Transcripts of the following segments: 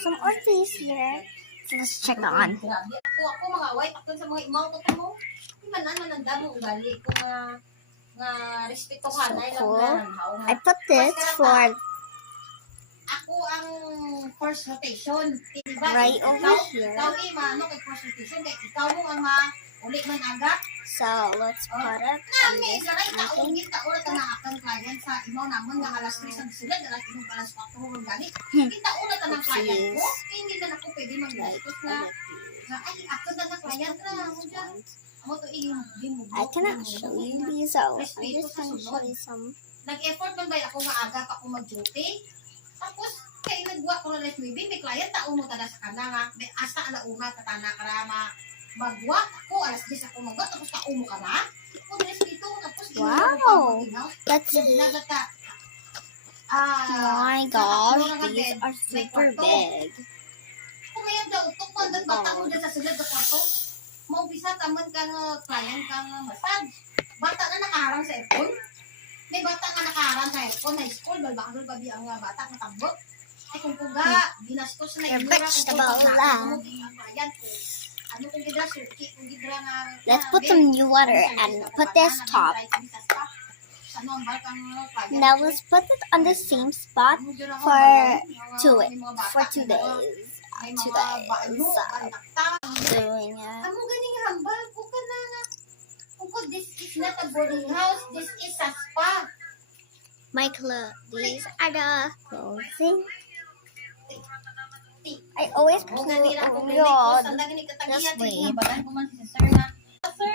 some orchids here. So let's check on. Ako mga white ako sa mga imaw ko mo. Manan ang damo ugali ko nga respeto ka na So cool. lang I put this for ako ang first rotation. Diba? right over here. Ikaw ano kay first rotation kay ikaw mo ang uli man aga. So let's put it on Nami, this. laray ta ugit ta ora ta na akan client sa imaw namon nga alas 3 ang sila dalat imong alas 4 hanggang gani. Kita ora ta ng client ko. Hindi na ako pwede mag-discuss na ay ako na ng client ra mo diyan. Amo to I cannot show you these, so I'm just gonna show you some. Nag-effort man ba ako nga aga pa ako mag-duty? Tapos kay nagwa ko na rest maybe may client ta umo tada sa kana nga asa ala una katana karama magwa ako alas 10 ako magwa tapos ta umo ka na. Kung rest dito tapos Wow! Let's see. ginagata. Oh my gosh, these are super big. Kung may daw utok pa ang bata mo dyan sa sulod sa kwarto. Maubisa taman ka nga client ka nga massage. Bata na nakaharang sa aircon. May bata nga nakaharang sa aircon na school. Balbakal babi ang bata na tambot. Ay kung kuga, binastos na You're imura vegetable kung lang. client ko. Ano kung gidra suki, kung gidra nga... Let's put some new water and put this top. Now let's put it on the same spot for 2 days. 2 days. Doing it. Amo ganing hambal ko ka na nga. Kuko, this is not a boarding house. This is a spa. My clothes. These are the clothing. I always put Kung ganira kung God. Just Just wait. Balan ko man si sir nga. Sir,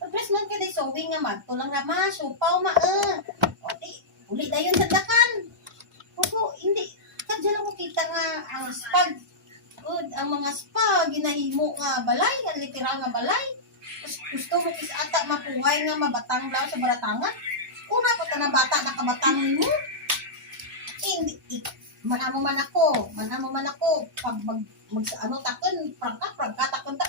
address man ka day sewing nga man. Tulang nga ma, supaw ma. O di, uli dayon sa dakan. Kuko, hindi. Kadya lang ko kita nga ang spa. Good, ang mga spa, ginahimo nga balay, nga literal nga balay. Gusto mo kis ata mapuhay nga mabatang lang sa baratangan. Una pa ta na bata nakabatang mo. Hindi manamo man ako pag ano takon prangka takon ta